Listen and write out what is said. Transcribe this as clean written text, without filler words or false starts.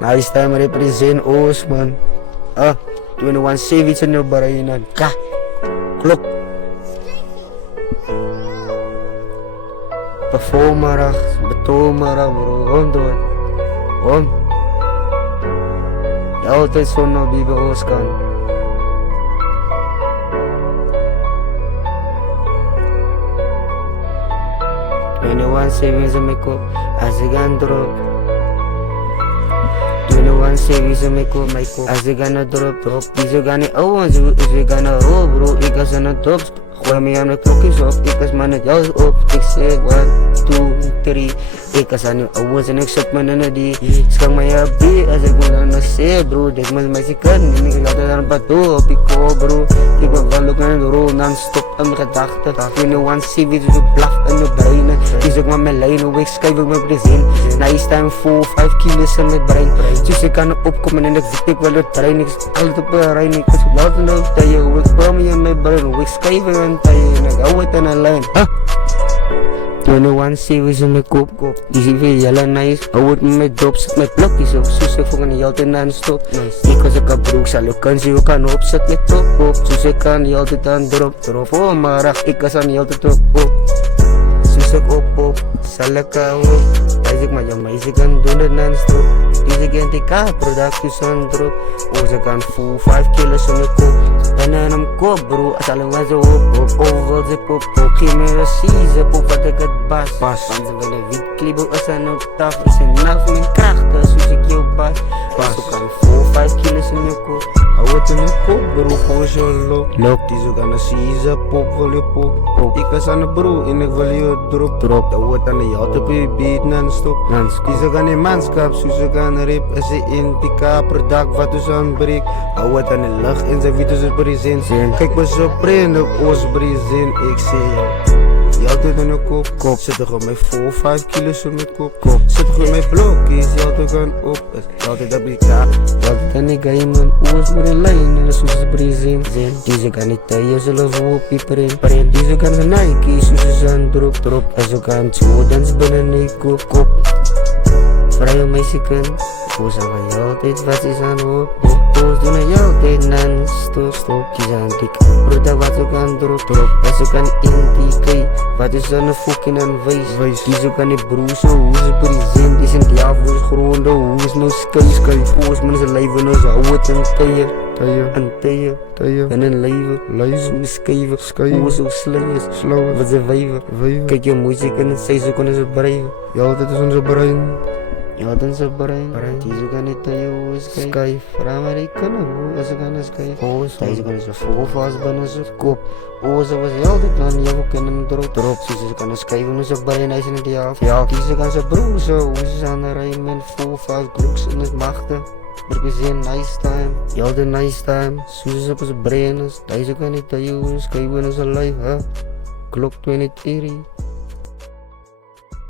Nice time represent Oos man. 21 Savage in your barainan. Ka! Klok! Performer, betomer bro. Doon. Je altijd zo'n Bibi Oos kan. Anyone savings in my cup as I can drop. 21 savings in my cup as I gonna drop. Is it gonna is it gonna roll bro? Ik was aan het top. Gooi me aan de klokjes op, ik was maar net jou op. Ik zeg 1, 2, 3. Ik was aan de ouwens en ik zet me in die. Schang mij op die als ik moet aan de zee bro. Denk me mij zieken en ik laat het aan het bado op ik hoor bro. Ik ben wel ook aan de rol, non-stop aan mijn gedachten. 21 CV dus ik blaf in de breinen. Kies ook maar mijn lijn, hoe ik schrijf ook mijn present. Nice time 4, 5 kilo's in mijn brein. Dus ik kan opkomen en ik weet ik wel de trein. Ik zit altijd op een rijn, ik was later nog tijden. Hoe ik kwam in mijn brein, hoe ik schrijf en tijden. Ik hou het aan een lijn. 21 CV's in mijn kop. Die CV jelle nice. Hou het met mijn drop, zet mijn blokjes op. Soos ik volg niet altijd aan de stop. Ik was ook een broek, zal ook kan zien, we kan op. Zet mijn top op, soos ik kan niet altijd aan drop. Oh maar ach, ik was aan niet altijd op. Soos ik op, zal ik op. Als ik maar jouw meisje kan doen het non-stop. Deze kent ik aan, producties aan drop. Oh ze kan 4, 5 kilo's in mijn kop. En aan hem kop bro, als alleen maar zo op. Overal zip op. Geef me een season op wat ik het bas. Want ze willen wiet klibbel als ze nou taf. Is een nacht mijn krachten, zoals ik jou bas. Zo kan 4, 5 kilo's in je kop. Hou het in je kop bro, gewoon zo loop. Die zo kan een season pop, wil je pop. Ik was aan de bro en ik wil je drop. Dat wordt aan de jacht op je beat non-stop. Die zo kan in manskap, zo ze kan rip. Als ze in pika per dag wat dus aanbreekt. Hou het aan de lucht en ze weten ze present. Kijk maar zo prende Oos present. Ik zeg je altijd in je kop. Zet toch op mijn 4, 5 kilo's in mijn kop. Zet toch op mijn blokjes, je altijd gaan op. Je altijd op die kaart. Je altijd aan die guy man. Oos met een lijn en zo ze present. Die zo kan niet tijden, zullen we op je print. Die zo kan een Nike, zo ze zijn drop. En zo kan Jordans binnen die kop. Vrij om meisje kan. Oos aan van jou altijd wat is aan hoop. Oos doen aan jou altijd non-stop. Kies aan die product wat ze kan drop. En ze kan in die kei. Wat is aan de fucking en wijs. Die zo kan die broes, hoe ze present. Die zijn die afwoes gronde, hoe is nou sky. Oos met zijn leven, nou ze hou het in keien. En teien, en een leven, schijven, hoe zo slow is, wat ze wijven. Kijk je muziek en het zij zo kunnen ze breien. Ja, dit is onze brein. Ja, dan ze brein. Die zo kan niet teien, hoe is sky. Vraag maar ik kan hoe ze kan sky. Oos, deze kunnen ze vol vast binnen zijn kop. Oos, ze was heel dik dan, je kunnen drop. Ze kan schijven, hoe ze brein, hij is niet die af. Ja, die zo kan ze broezen, hoe ze aan de rij met vol vast gloeks in het machten. Represent nice time, y'all the nice time. Susan op zijn brain is, deze kan niet tell you, sky winners alive, huh? Clock 23.